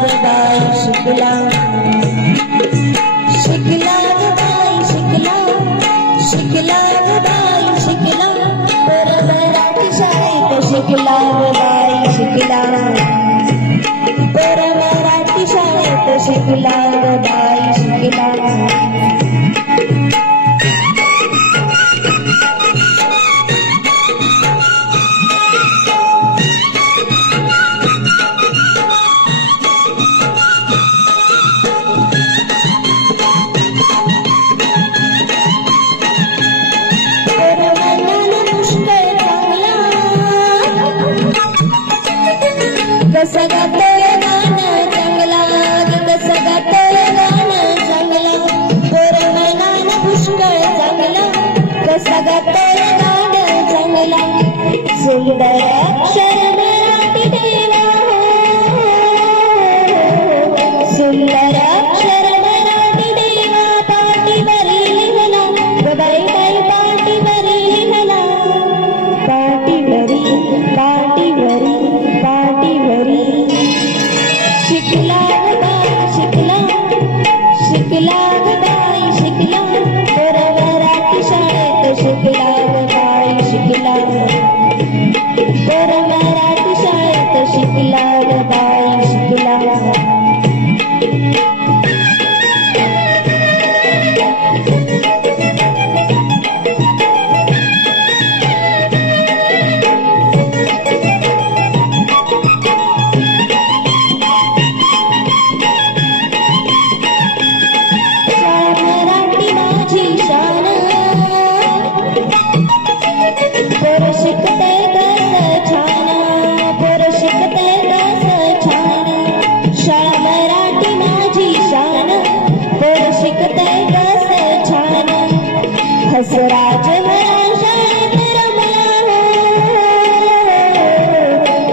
ग बाई शिकला, शिकला ग बाई शिकला, शिकला ग बाई शिकला, पोर मराठी शाळेत शिकला ग बाई शिकला, पोर मराठी शाळेत शिकला ग बाई शिकला. कसा गातोय गाणं चांगला, कसा गातोय गाणं चांगला, पोर मनानं पुष्कळ चांगला, कसा गातोय गाणं चांगला. सुंदर अक्षर मराठी देवा, सुंदर अक्षर मराठी देवा, पाटीवरी लिहला ग बाई बाई पाटीवरी लिहला, पाटीवरी पाटीवरी पाटीवरी. शिकला ग बाई शिकला, शिकला ग बाई शिकला, पोर मराठी शाळेत शिकला ग बाई शिकला, पोर मराठी शाळेत शिकला ग बाई शिकला. पोर शिकते कसं छान, पोर शिकते कसं छान, शाळा मराठी माझी शान, पोर शिकते कसं छान. हसराज हरा शाळेत रमला,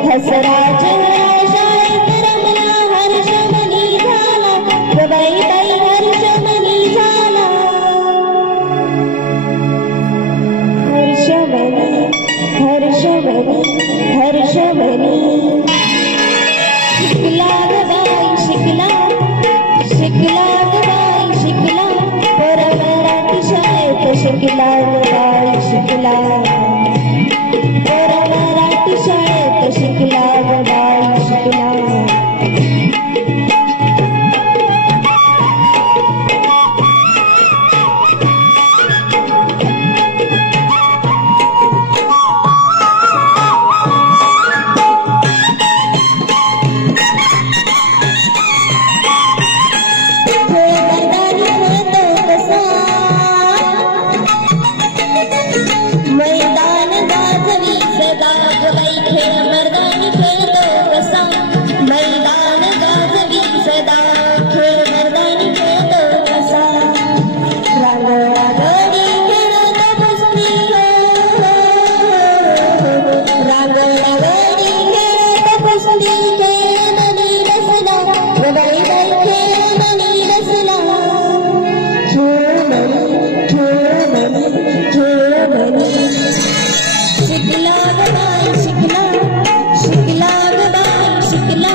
हसराज हरा शाळेत रमला, हर्षमनी झाला ग बाई बाई हर्षमनी झाला, हर्षमनी हर्षमनी हर्षमनी. शिकला ग बाई शिकला, शिकला ग बाई शिकला, पोर मराठी शाळेत शिकला ग बाई शिकला, पोर मराठी शाळेत शिकला ग बाई शिकला. मैदान गाजवी सदा ग बाई खेळ मर्दानी खेळतो कसा, मैदान गाजवी सदा खेळ मर्दानी खेळतो कसा. रांगोळा गडी खेळतो कुस्ती, रांगोळा गडी खेळतो कुस्ती, खेळमनी रसला ग बाई बाई खेळमनी रसला, खेळमनी खेळमनी खेळमनी. शिकला ग बाई शिकला, शिकला ग बाई शिकला,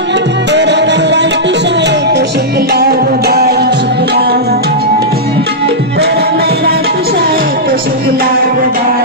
पोर मराठी शाळेत शिकला ग बाई शिकला, पोर मराठी शाळेत शिकला ग बाई.